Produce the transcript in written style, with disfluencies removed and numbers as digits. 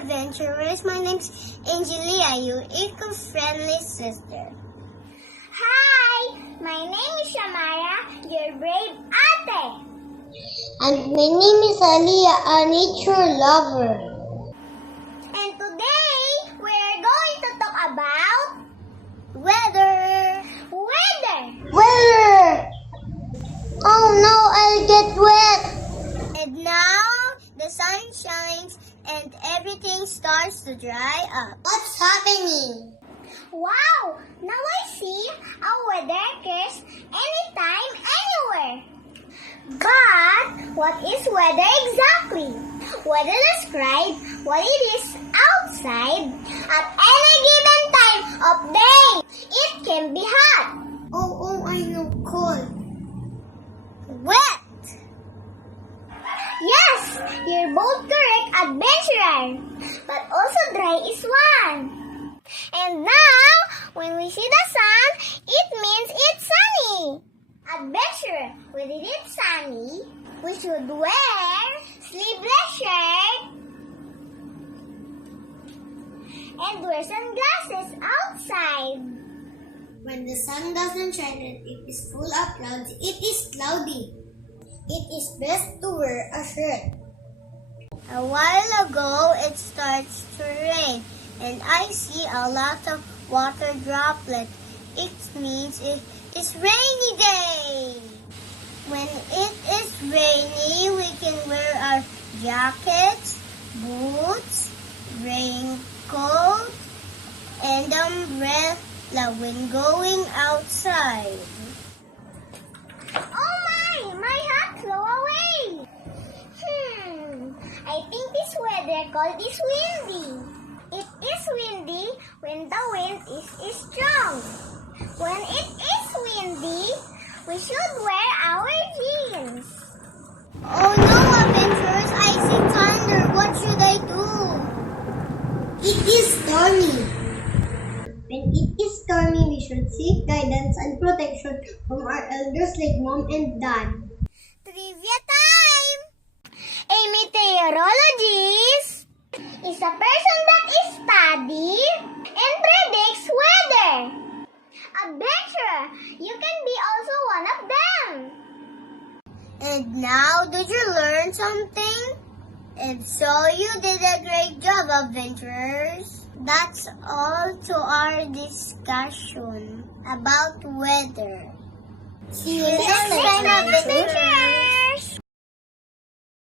adventurers! My name's Angelia, your eco-friendly sister. Hi! My name is Shamara, your brave ate. And my name is Aliyah, a nature lover. And today, we're going to talk about Weather! Weather! Oh no, I'll get wet! And now, the sun shines and everything starts to dry up. What's happening? wow! Now I see a weather occurs anytime, anywhere. But what is weather exactly? Weather describes what it is outside at any given time of day. It can be hot, Oh, I know, cold. Wet! yes, you're both correct, adventurer. But also dry is one. And now, when we see the sun, it means it's sunny. Adventurer, when it is sunny, we should wear sleeveless shirt and wear sunglasses outside. When the sun doesn't shine and it is full of clouds, it is cloudy. It is best to wear a shirt. A while ago, it starts to rain, and I see a lot of water droplets. It means it is rainy day. When it is rainy, we can wear our jackets, boots, raincoat, and umbrella when going outside. Oh my hat flew away. I think this weather called is windy. It is windy when the wind is strong. When it is windy, we should wear our jeans. Oh no, adventurers! I see thunder. What should I do? It is stormy. When it is stormy, we should seek guidance and protection from our elders like mom and dad. Trivia time! A meteorologist is a person that studies and predicts weather. Adventurer, you can be also one of them. And now, did you learn something? If so, you did a great job, adventurers. That's all to our discussion about weather. See you next time, adventurers.